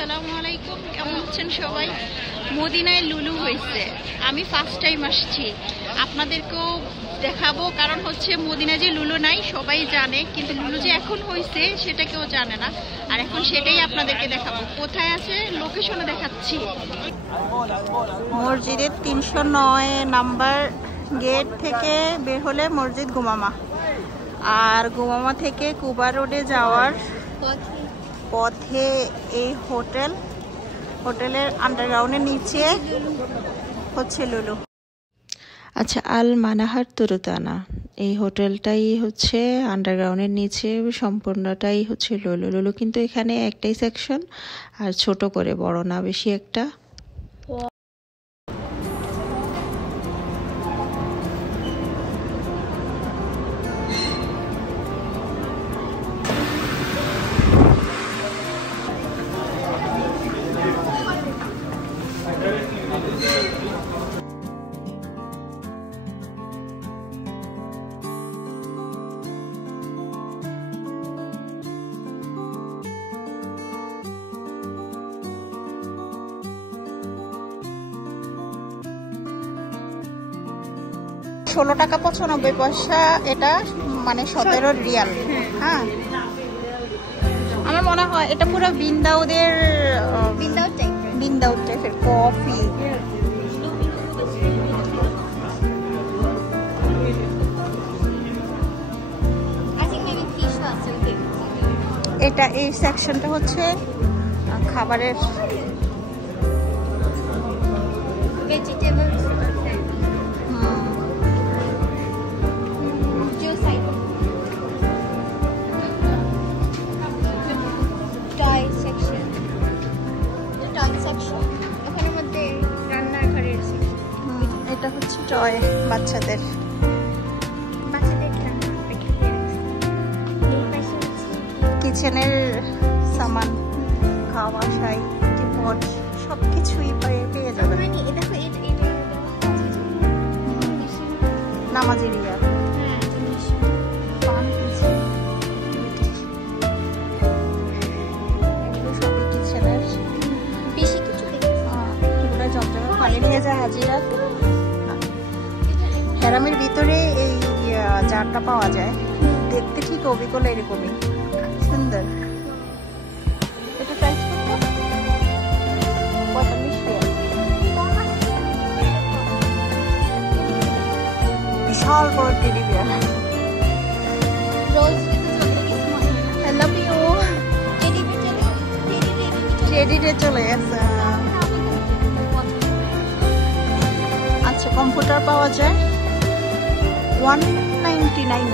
আসসালামু আলাইকুম, কেমন আছেন সবাই? মদিনায় লুলু হয়েছে, আমি ফার্স্ট টাইম আসছি, আপনাদেরকেও দেখাবো। কারণ হচ্ছে মদিনায় যে লুলু নাই সবাই জানে, কিন্তু লুলু যে এখন হয়েছে সেটা কেউ জানে না। আর এখন সেটাই আপনাদেরকে দেখাবো। কোথায় আছে লোকেশনে দেখাচ্ছি। মসজিদের 309 নাম্বার গেট থেকে বের হলে মসজিদ গুমামা, আর গুমামা থেকে কুবা রোডে যাওয়ার পথে এই হোটেলের আন্ডারগ্রাউন্ডের নিচে হচ্ছে লুলু। আচ্ছা, আল মানাহার তুরুতানা এই হোটেলটাই হচ্ছে আন্ডারগ্রাউন্ডের নিচে, সম্পূর্ণটাই হচ্ছে লুলু। লুলু কিন্তু এখানে একটাই সেকশন, আর ছোট করে, বড় না বেশি একটা। 16 টাকা 95 পয়সা, এটা মানে 17 রিয়াল। হ্যাঁ, আমার মনে হয় এটা পুরো বিন্দাউদের বিন্দাউদ টাইপের কফি। এটা এই সেকশনটা হচ্ছে খাবারের, ভেজিটেবলস, এটা হচ্ছে টয় বাচ্চাদের। কিচেনের সামান, খাওয়া, শাই, টিপট সবকিছুই পেয়ে যাবে। নামাজ এরিয়া, সবই কিচেনের। এগুলো জমজমে পানি নিয়ে যায় হাজিরা। হেরামের ভিতরে এই জারটা পাওয়া যায়, দেখতে ঠিক অবিকল এরকমই সুন্দর। এটা প্রাইস কত? 45 রিয়াল। বিশাল বড় teddy bear. I love you. টেডিতে চলে গেছে। আচ্ছা, কম্পিউটার পাওয়া যায় 199।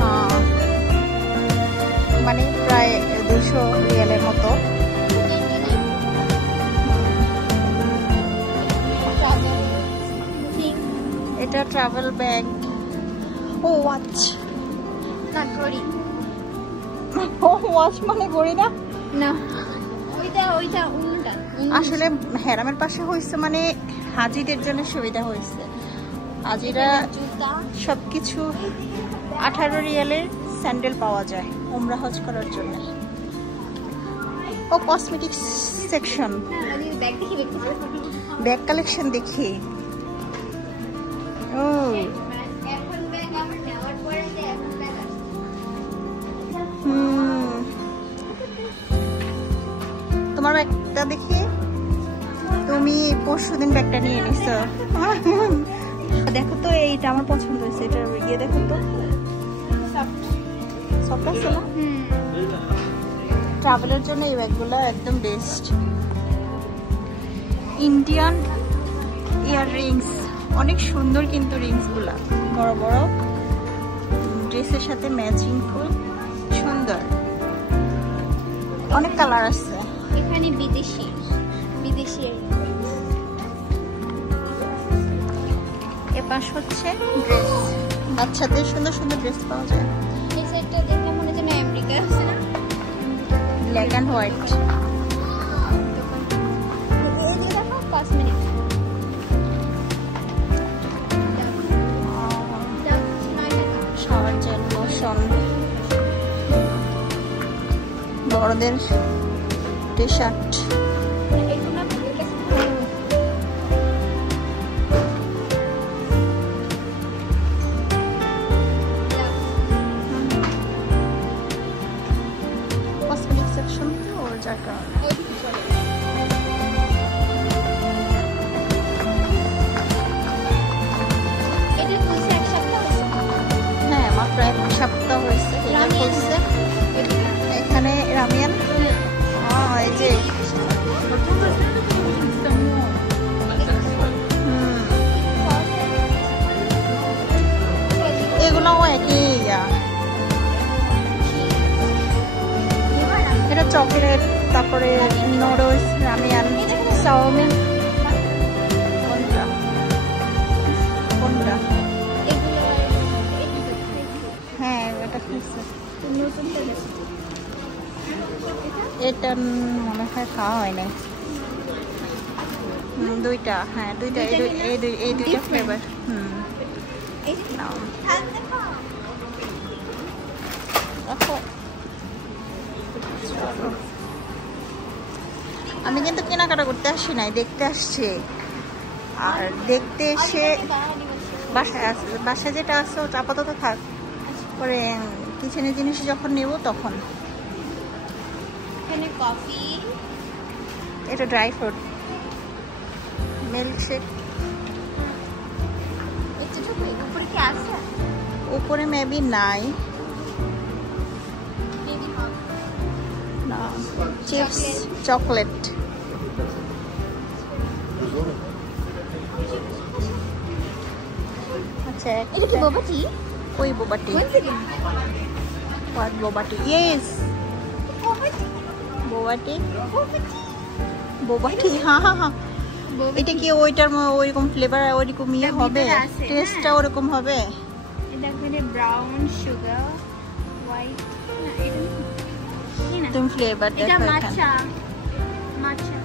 হ্যাঁ, মানে প্রায় 200 রিয়ালের মতো। এটা ট্রাভেল ব্যাগ। ও ওয়াচ, না ঘড়ি। ও ওয়াচ মানে ঘড়ি না? না, ওইটা অন্যটা। আসলে হেরামের পাশে হয়েছে মানে হাজিদের জন্য সুবিধা হয়েছে। হাজিরা সবকিছু 18 রিয়ালের স্যান্ডেল পাওয়া যায় উমরা হজ করার জন্য। ও কসমেটিক্স সেকশন, ব্যাগ কালেকশন দেখি। ও তোমার ব্যাগটা দেখি, তুমি পরশুদিন ব্যাগটা নিয়ে নিছো। দেখো তো, এইটা আমার পছন্দ হয়েছে। এটা গিয়ে দেখো তো, সফট আছে না? ট্রাভেলের জন্য এই ব্যাগগুলো একদম বেস্ট। ইন্ডিয়ান ইয়াররিংস, অনেক সুন্দর কিন্তু রিংসগুলা, বড় বড়, ড্রেসের সাথে ম্যাচিং, খুব সুন্দর। অনেক কালার আছে এখানে, বিদেশি। এপাশ হচ্ছে ড্রেস, বাচ্চাদের সুন্দর সুন্দর ড্রেস পাওয়া যায়। এই সাইডটা দেখে মনে হচ্ছে আমেরিকা আছে না, ব্ল্যাক অ্যান্ড হোয়াইট। এই দেখো কসমেটিক্স, শাওয়ার জেল, লোশন, বড়দের টি শার্ট। কসমেটিক সেকশন তো ওর জায়গা। হ্যাঁ, মাত্র 1 সপ্তাহ হয়েছে খুলছে। এখানে রামিয়ান, এই যে এগুলোও একই। এটা চকলেট, তারপরে নুডলস, রামিয়ান, চাউমিন। কোনটা কোনটা? হ্যাঁ, এটা খাইছে। এটা মনে হয় খাওয়া হয় না। দুইটা, হ্যাঁ দুইটা, এই দুইটা ফ্লেভার। আমি কিন্তু কেনাকাটা করতে আসি নাই, দেখতে আসছি। আর দেখতে এসে বাসায় যেটা আছে ওটা আপাতত থাক, পরে কিচেনের জিনিস যখন নেব তখন। এখানে কফি, এটা ড্রাই ফ্রুট মিল্কশেক। উপরে কি আছে? উপরে মেবি নাই, না চিপস, চকলেট। আচ্ছা, এটা কি boba tea? ওই বোবাটি। What boba tea? Yes. বোবাটি, বোবাটি। হ্যাঁ, এটা কি ওইটার ওইরকম ফ্লেভার, ওইরকম ইয়ে হবে, টেস্টটা ওরকম হবে? এটা এখানে ব্রাউন সুগার, হোয়াইট, তুমি ফ্লেভার দেখো। এটা এখানে মাচা, মাচা,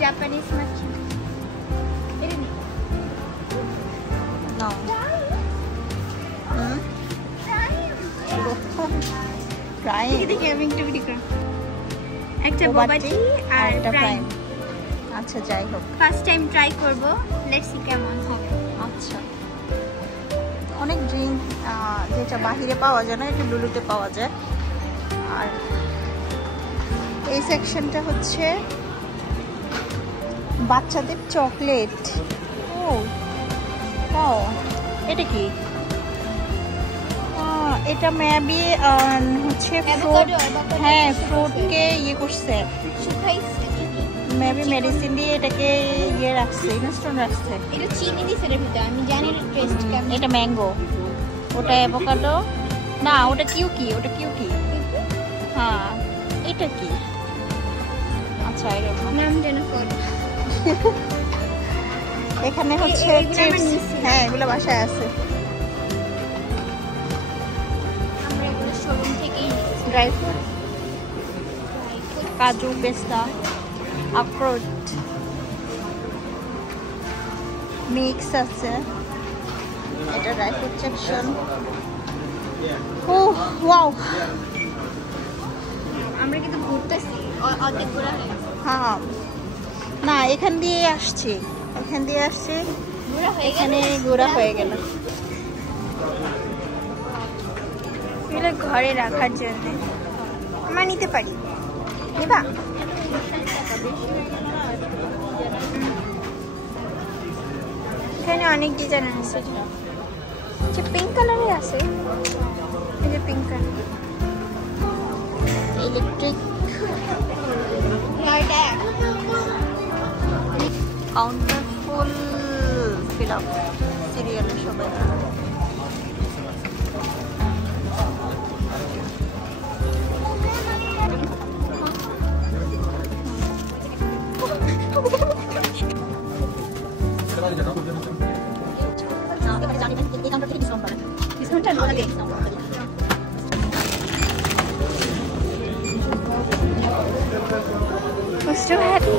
জাপানিজ মাচা। এটা নি নাও। প্রাইম, দেখি আমি একটু ভিডিও করব। একটা boba tea আর একটা প্রাইম। আচ্ছা, যাই হোক, ফার্স্ট টাইম ট্রাই করব, লেটস সি কেমন হবে। আচ্ছা। অনেক ড্রিঙ্ক যেটা বাহিরে পাওয়া যায় না, এটা লুলুতে পাওয়া যায়। আর এই সেকশনটা হচ্ছে বাচ্চাদের চকলেট। ও, এটা কি? এটা মেবি হচ্ছে ফ্রুট। হ্যাঁ, ফ্রুটকে ইয়ে করছে, শুকাইছে কি? মেবি মেডিসিন দিয়ে এটাকে ইয়ে রাখছে, ইনস্ট্যান্ট রাখছে। এটা চিনি দিছে এর ভিতরে, আমি জানি এর টেস্ট কেমন। এটা ম্যাঙ্গো, ওটা অ্যাভোকাডো। না, ওটা কিউকি, ওটা কিউকি। হ্যাঁ, এটা কি? আচ্ছা, এরকম নাম জানো কোড। এখানে হচ্ছে এগুলো আমার চিপস। নিচে। হ্যাঁ, এগুলো বাসায় আছে। আমরা এগুলো শোরুম থেকেই নিয়েছি। ড্রাই ফ্রুট, কাজু, পেস্তা, আখরোট মিক্স আছে। এটা ড্রাই ফ্রুট সেকশন। ও ওয়াও, আমরা কিন্তু ঘুরতেছি, অর্ধেক ঘোরা হয়ে গেছে। হ্যাঁ, না এখান দিয়ে আসছি, এখান দিয়ে আসছি, ঘোরা হয়ে এখানে ঘোরা হয়ে গেল। এগুলো ঘরে রাখার জন্য আমরা নিতে পারি। নিবা? এখানে অনেক ডিজাইন আছে, যে পিঙ্ক কালারে আছে। এই যে pink colour, electric counter full fill up, serial সবাই। I'm so happy.